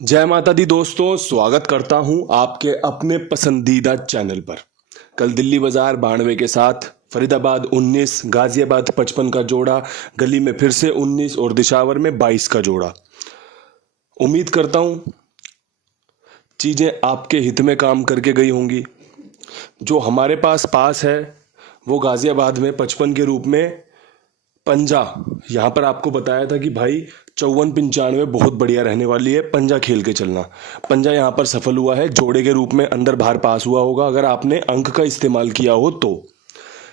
जय माता दी दोस्तों, स्वागत करता हूं आपके अपने पसंदीदा चैनल पर। कल दिल्ली बाजार 92 के साथ, फरीदाबाद 19, गाजियाबाद 55 का जोड़ा, गली में फिर से 19 और दिशावर में 22 का जोड़ा। उम्मीद करता हूं चीज़ें आपके हित में काम करके गई होंगी। जो हमारे पास है वो गाजियाबाद में 55 के रूप में पंजा, यहाँ पर आपको बताया था कि भाई 54-95 बहुत बढ़िया रहने वाली है, पंजा खेल के चलना। पंजा यहाँ पर सफल हुआ है, जोड़े के रूप में अंदर बाहर पास हुआ होगा अगर आपने अंक का इस्तेमाल किया हो तो।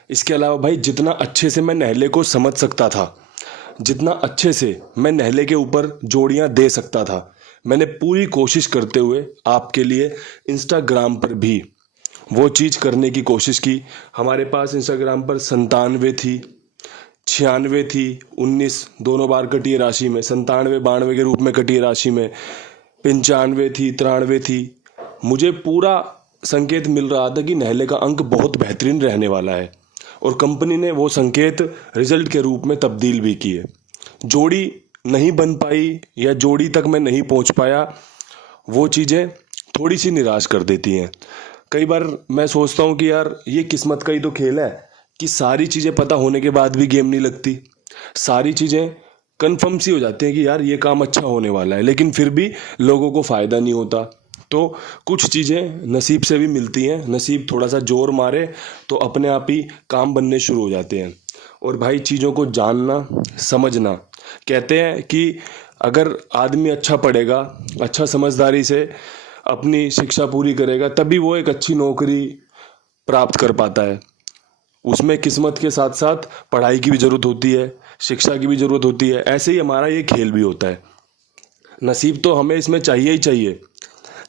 इसके अलावा भाई जितना अच्छे से मैं नहले को समझ सकता था, जितना अच्छे से मैं नहले के ऊपर जोड़ियाँ दे सकता था, मैंने पूरी कोशिश करते हुए आपके लिए इंस्टाग्राम पर भी वो चीज़ करने की कोशिश की। हमारे पास इंस्टाग्राम पर 97 थी, 96 थी, 19 दोनों बार कटी राशि में, 97-92 के रूप में कटी राशि में, 95 थी, 93 थी। मुझे पूरा संकेत मिल रहा था कि नहले का अंक बहुत बेहतरीन रहने वाला है और कंपनी ने वो संकेत रिजल्ट के रूप में तब्दील भी किए। जोड़ी नहीं बन पाई या जोड़ी तक मैं नहीं पहुंच पाया, वो चीज़ें थोड़ी सी निराश कर देती हैं। कई बार मैं सोचता हूँ कि यार ये किस्मत का ही तो खेल है कि सारी चीज़ें पता होने के बाद भी गेम नहीं लगती। सारी चीज़ें कन्फर्म सी हो जाती हैं कि यार ये काम अच्छा होने वाला है, लेकिन फिर भी लोगों को फ़ायदा नहीं होता। तो कुछ चीज़ें नसीब से भी मिलती हैं, नसीब थोड़ा सा जोर मारे तो अपने आप ही काम बनने शुरू हो जाते हैं। और भाई चीज़ों को जानना समझना, कहते हैं कि अगर आदमी अच्छा पढ़ेगा, अच्छा समझदारी से अपनी शिक्षा पूरी करेगा, तभी वो एक अच्छी नौकरी प्राप्त कर पाता है। उसमें किस्मत के साथ साथ पढ़ाई की भी ज़रूरत होती है, शिक्षा की भी ज़रूरत होती है। ऐसे ही हमारा ये खेल भी होता है। नसीब तो हमें इसमें चाहिए ही चाहिए,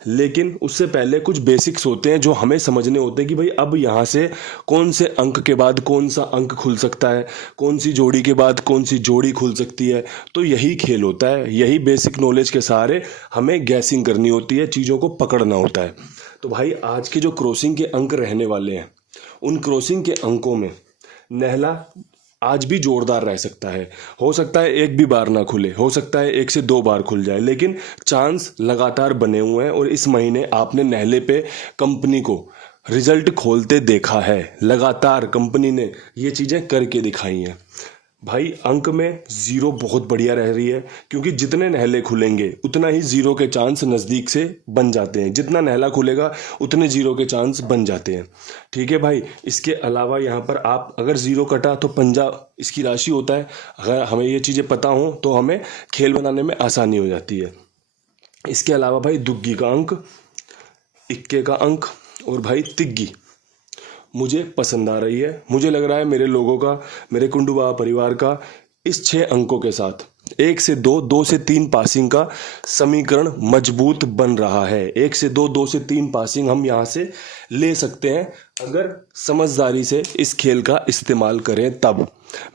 लेकिन उससे पहले कुछ बेसिक्स होते हैं जो हमें समझने होते हैं कि भाई अब यहाँ से कौन से अंक के बाद कौन सा अंक खुल सकता है, कौन सी जोड़ी के बाद कौन सी जोड़ी खुल सकती है। तो यही खेल होता है, यही बेसिक नॉलेज के सहारे हमें गैसिंग करनी होती है, चीज़ों को पकड़ना होता है। तो भाई आज के जो क्रॉसिंग के अंक रहने वाले हैं, उन क्रॉसिंग के अंकों में नहला आज भी जोरदार रह सकता है। हो सकता है एक भी बार ना खुले, हो सकता है 1 से 2 बार खुल जाए, लेकिन चांस लगातार बने हुए हैं। और इस महीने आपने नहले पे कंपनी को रिजल्ट खोलते देखा है, लगातार कंपनी ने ये चीज़ें करके दिखाई हैं। भाई अंक में ज़ीरो बहुत बढ़िया रह रही है, क्योंकि जितने नहले खुलेंगे उतना ही ज़ीरो के चांस नज़दीक से बन जाते हैं। जितना नहला खुलेगा उतने ज़ीरो के चांस बन जाते हैं। ठीक है भाई। इसके अलावा यहाँ पर आप अगर ज़ीरो कटा तो पंजा इसकी राशि होता है। अगर हमें ये चीज़ें पता हो तो हमें खेल बनाने में आसानी हो जाती है। इसके अलावा भाई दुग्गी का अंक, इक्के का अंक और भाई तिग्गी मुझे पसंद आ रही है। मुझे लग रहा है मेरे लोगों का, मेरे कुंडुबा परिवार का इस 6 अंकों के साथ 1 से 2, 2 से 3 पासिंग का समीकरण मजबूत बन रहा है। 1 से 2, 2 से 3 पासिंग हम यहाँ से ले सकते हैं अगर समझदारी से इस खेल का इस्तेमाल करें तब।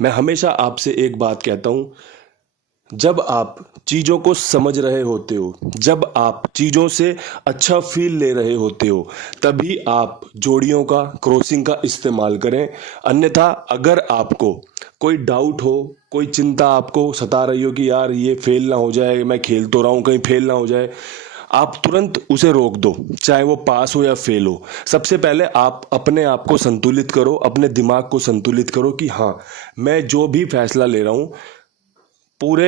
मैं हमेशा आपसे एक बात कहता हूँ, जब आप चीज़ों को समझ रहे होते हो, जब आप चीज़ों से अच्छा फील ले रहे होते हो, तभी आप जोड़ियों का, क्रॉसिंग का इस्तेमाल करें। अन्यथा अगर आपको कोई डाउट हो, कोई चिंता आपको सता रही हो कि यार ये फेल ना हो जाए, मैं खेल तो रहा हूँ कहीं फेल ना हो जाए, आप तुरंत उसे रोक दो, चाहे वो पास हो या फेल हो। सबसे पहले आप अपने आप को संतुलित करो, अपने दिमाग को संतुलित करो कि हाँ, मैं जो भी फैसला ले रहा हूँ पूरे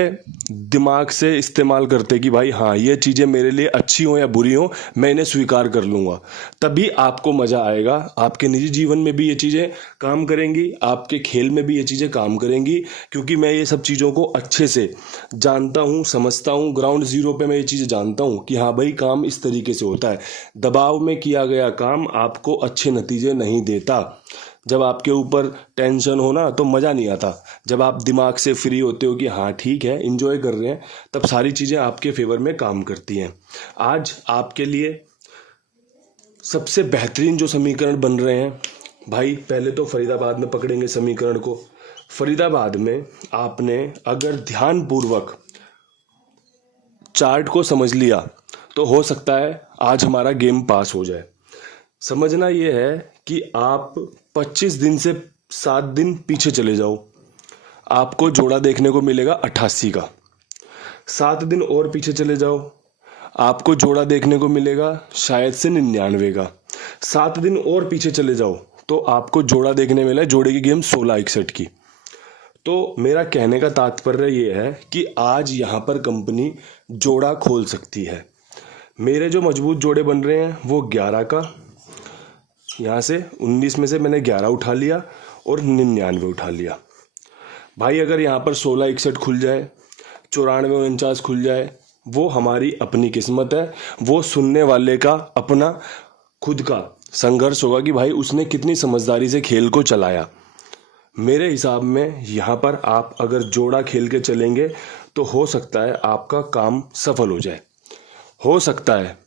दिमाग से इस्तेमाल करते कि भाई हाँ, ये चीज़ें मेरे लिए अच्छी हो या बुरी हो, मैं इन्हें स्वीकार कर लूँगा। तभी आपको मज़ा आएगा। आपके निजी जीवन में भी ये चीज़ें काम करेंगी, आपके खेल में भी ये चीज़ें काम करेंगी, क्योंकि मैं ये सब चीज़ों को अच्छे से जानता हूँ, समझता हूँ। ग्राउंड ज़ीरो पे मैं ये चीज़ें जानता हूँ कि हाँ भाई, काम इस तरीके से होता है। दबाव में किया गया काम आपको अच्छे नतीजे नहीं देता। जब आपके ऊपर टेंशन हो ना तो मज़ा नहीं आता। जब आप दिमाग से फ्री होते हो कि हाँ ठीक है, इंजॉय कर रहे हैं, तब सारी चीज़ें आपके फेवर में काम करती हैं। आज आपके लिए सबसे बेहतरीन जो समीकरण बन रहे हैं भाई, पहले तो फरीदाबाद में पकड़ेंगे समीकरण को। फरीदाबाद में आपने अगर ध्यानपूर्वक चार्ट को समझ लिया तो हो सकता है आज हमारा गेम पास हो जाए। समझना ये है कि आप 25 दिन से 7 दिन पीछे चले जाओ, आपको जोड़ा देखने को मिलेगा 88 का। 7 दिन और पीछे चले जाओ, आपको जोड़ा देखने को मिलेगा शायद से 99 का। 7 दिन और पीछे चले जाओ तो आपको जोड़ा देखने मिला है, जोड़े की गेम 1661 की। तो मेरा कहने का तात्पर्य ये है कि आज यहाँ पर कंपनी जोड़ा खोल सकती है। मेरे जो मजबूत जोड़े बन रहे हैं वो 11 का, यहाँ से 19 में से मैंने 11 उठा लिया और 99 उठा लिया। भाई अगर यहाँ पर 1661 खुल जाए, 9449 खुल जाए, वो हमारी अपनी किस्मत है। वो सुनने वाले का अपना खुद का संघर्ष होगा कि भाई उसने कितनी समझदारी से खेल को चलाया। मेरे हिसाब में यहाँ पर आप अगर जोड़ा खेल के चलेंगे तो हो सकता है आपका काम सफल हो जाए, हो सकता है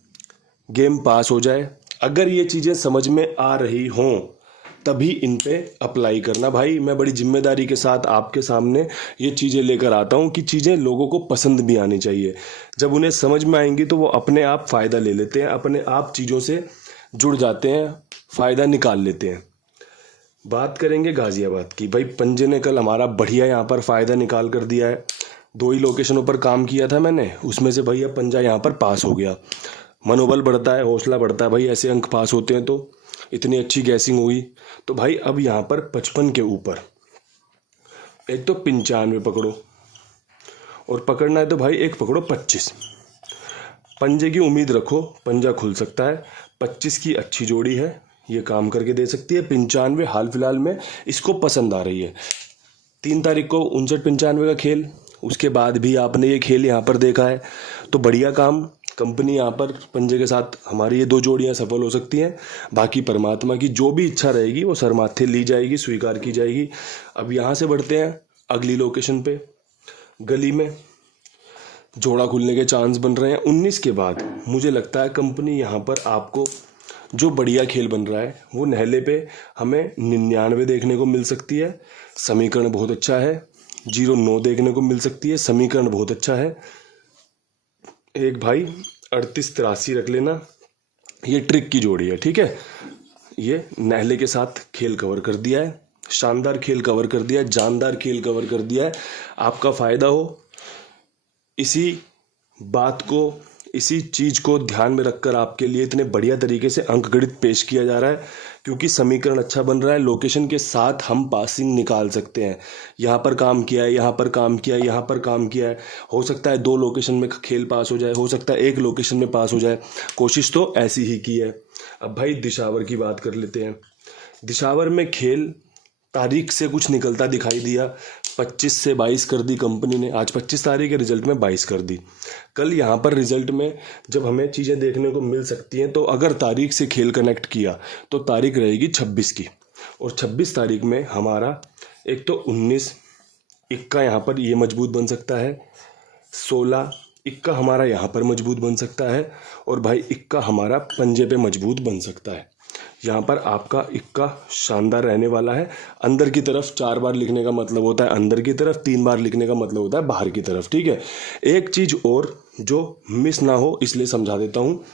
गेम पास हो जाए। अगर ये चीज़ें समझ में आ रही हों तभी इन पे अप्लाई करना। भाई मैं बड़ी जिम्मेदारी के साथ आपके सामने ये चीज़ें लेकर आता हूँ कि चीज़ें लोगों को पसंद भी आनी चाहिए। जब उन्हें समझ में आएंगी तो वो अपने आप फ़ायदा ले लेते हैं, अपने आप चीज़ों से जुड़ जाते हैं, फ़ायदा निकाल लेते हैं। बात करेंगे गाज़ियाबाद की। भाई पंजे ने कल हमारा बढ़िया यहाँ पर फ़ायदा निकाल कर दिया है। 2 ही लोकेशनों पर काम किया था मैंने, उसमें से भैया पंजा यहाँ पर पास हो गया। मनोबल बढ़ता है, हौसला बढ़ता है भाई, ऐसे अंक पास होते हैं। तो इतनी अच्छी गैसिंग हुई। तो भाई अब यहाँ पर 55 के ऊपर एक तो 95 पकड़ो, और पकड़ना है तो भाई एक पकड़ो 25। पंजे की उम्मीद रखो, पंजा खुल सकता है। 25 की अच्छी जोड़ी है, ये काम करके दे सकती है। 95 हाल फिलहाल में इसको पसंद आ रही है। 3 तारीख को 59-95 का खेल, उसके बाद भी आपने ये खेल यहाँ पर देखा है, तो बढ़िया काम। कंपनी यहाँ पर पंजे के साथ हमारी ये 2 जोड़ियाँ सफल हो सकती हैं। बाकी परमात्मा की जो भी इच्छा रहेगी वो सर माथे ली जाएगी, स्वीकार की जाएगी। अब यहाँ से बढ़ते हैं अगली लोकेशन पे। गली में जोड़ा खुलने के चांस बन रहे हैं 19 के बाद। मुझे लगता है कंपनी यहाँ पर आपको जो बढ़िया खेल बन रहा है वो नहले पे हमें 99 देखने को मिल सकती है, समीकरण बहुत अच्छा है। 09 देखने को मिल सकती है, समीकरण बहुत अच्छा है। एक भाई 38-83 रख लेना, ये ट्रिक की जोड़ी है, ठीक है। ये नहले के साथ खेल कवर कर दिया है, शानदार खेल कवर कर दिया है, जानदार खेल कवर कर दिया है। आपका फ़ायदा हो, इसी बात को, इसी चीज़ को ध्यान में रखकर आपके लिए इतने बढ़िया तरीके से अंकगणित पेश किया जा रहा है, क्योंकि समीकरण अच्छा बन रहा है। लोकेशन के साथ हम पासिंग निकाल सकते हैं। यहाँ पर काम किया है, यहाँ पर काम किया है, यहाँ पर काम किया है। हो सकता है 2 लोकेशन में खेल पास हो जाए, हो सकता है 1 लोकेशन में पास हो जाए। कोशिश तो ऐसी ही की है। अब भाई दिशावर की बात कर लेते हैं। दिशावर में खेल तारीख से कुछ निकलता दिखाई दिया। 25 से 22 कर दी कंपनी ने। आज 25 तारीख है, रिजल्ट में 22 कर दी। कल यहाँ पर रिजल्ट में जब हमें चीज़ें देखने को मिल सकती हैं तो अगर तारीख से खेल कनेक्ट किया तो तारीख रहेगी 26 की, और 26 तारीख में हमारा एक तो 19 इक्का यहाँ पर ये मजबूत बन सकता है, 16 इक्का हमारा यहाँ पर मजबूत बन सकता है, और भाई इक्का हमारा पंजे पे मजबूत बन सकता है। यहाँ पर आपका इक्का शानदार रहने वाला है। अंदर की तरफ 4 बार लिखने का मतलब होता है अंदर की तरफ, 3 बार लिखने का मतलब होता है बाहर की तरफ, ठीक है। एक चीज़ और जो मिस ना हो इसलिए समझा देता हूँ,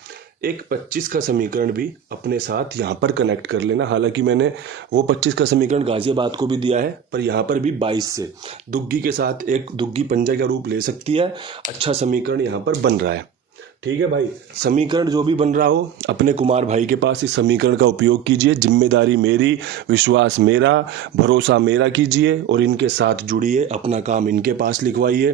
एक 25 का समीकरण भी अपने साथ यहाँ पर कनेक्ट कर लेना। हालांकि मैंने वो 25 का समीकरण गाजियाबाद को भी दिया है, पर यहाँ पर भी 22 से दुग्गी के साथ एक दुग्गी पंजा का रूप ले सकती है। अच्छा समीकरण यहाँ पर बन रहा है, ठीक है भाई। समीकरण जो भी बन रहा हो अपने कुमार भाई के पास इस समीकरण का उपयोग कीजिए। जिम्मेदारी मेरी, विश्वास मेरा, भरोसा मेरा कीजिए और इनके साथ जुड़िए, अपना काम इनके पास लिखवाइए।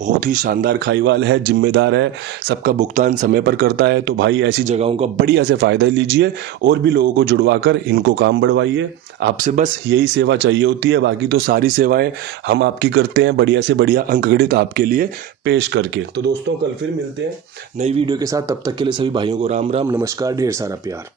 बहुत ही शानदार खाईवाल है, जिम्मेदार है, सबका भुगतान समय पर करता है। तो भाई ऐसी जगहों का बढ़िया से फ़ायदा लीजिए और भी लोगों को जुड़वा कर इनको काम बढ़वाइए। आपसे बस यही सेवा चाहिए होती है, बाकी तो सारी सेवाएँ हम आपकी करते हैं, बढ़िया से बढ़िया अंकगणित आपके लिए पेश करके। तो दोस्तों कल फिर मिलते हैं नई वीडियो के साथ। तब तक के लिए सभी भाइयों को राम राम, नमस्कार, ढेर सारा प्यार।